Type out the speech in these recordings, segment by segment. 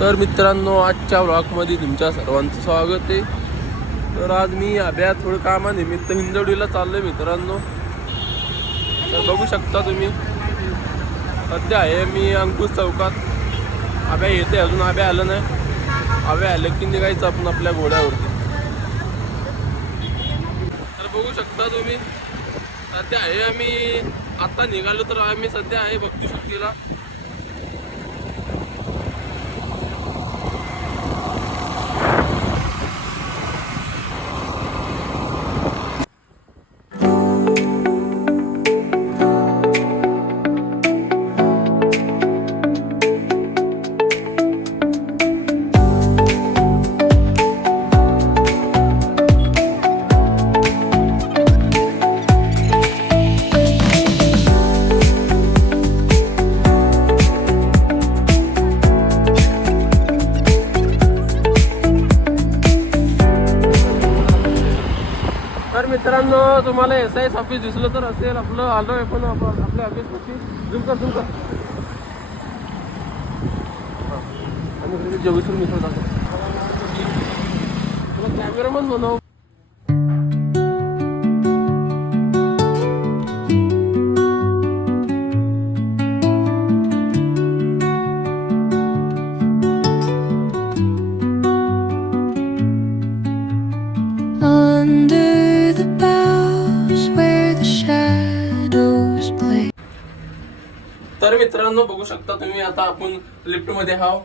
तर मित्रांनो, आजच्या व्लॉगमध्ये तुमच्या सर्वांचं स्वागत आहे। तर आज मी अभ्या थोडं कामानिमित्त हिंजवडीला चाललोय मित्रांनो। तर बघू शकता तुम्ही, सध्या आहे मी अंकुश चौकात। अभ्या येते, अजून अभ्या आलं नाही। अभ्या आलं की निघायचं आपण आपल्या घोड्यावरती। तर बघू शकता तुम्ही, सध्या आहे आम्ही आता निघालो। तर आम्ही सध्या आहे भक्तिशक्तीला। तर मित्रांनो, तुम्हाला SIS ऑफिस दिसलं तर असेल, आपलं आलोय पण आपल्या ऑफिसमध्ये। झूम कर आणि जेवीसून मिसळ दाखव, तुला कॅमेरामन बनव। तर मित्रांनो, बघू शकता तुम्ही, आता आपण लिफ्ट मध्ये आहोत।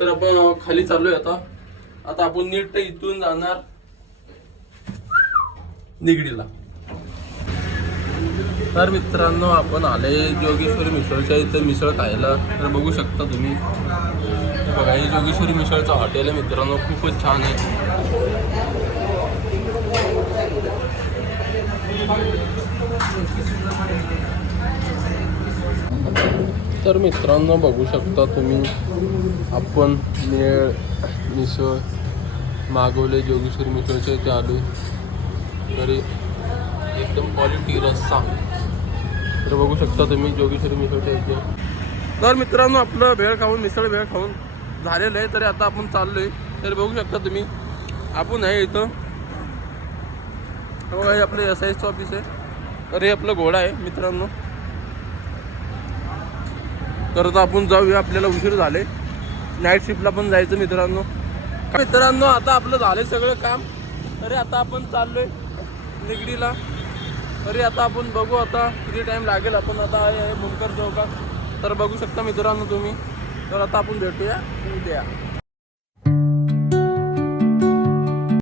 तर आपण खाली चाललोय आता आपण नीट इथून जाणार निगडीला। तर मित्रांनो, आपण आले जोगेश्वरी मिसळच्या इथे मिसळ खायला। तर बघू शकता तुम्ही, बघा ही जोगेश्वरी मिसळचं हॉटेल आहे मित्रांनो, खूपच छान आहे। तर मित्रांनो, बघू शकता तुम्ही, आपण मिसळ मागवले जोगेश्वरी मिसळच्या इथे आलो। तरी एकदम क्वालिटी रस्सा। तर बघू शकता तुम्ही जोगेश्वरी मिसळच्या इथे। तर मित्रांनो, आपलं भेळ खाऊन मिसळ भेळ खाऊन झालेलं आहे। तरी आता आपण चाललोय। तर बघू शकता तुम्ही, आपण आहे इथं, हे आपलं SIS ऑफिस आहे। तर हे आपलं घोडा आहे मित्रांनो। तर आता आपण जाऊया, आपल्याला उशीर झाले, नाईट शिफ्टला पण जायचं मित्रांनो। आता आपलं झालंय सगळं काम। तरी आता आपण चाललोय निगडीला। तरी आता आपण बघू आता किती टाइम लागेल। आपण आता आहे मुनकर चौकात। तर बघू शकता मित्रांनो तुम्ही, तर आता आपण भेटूया उद्या।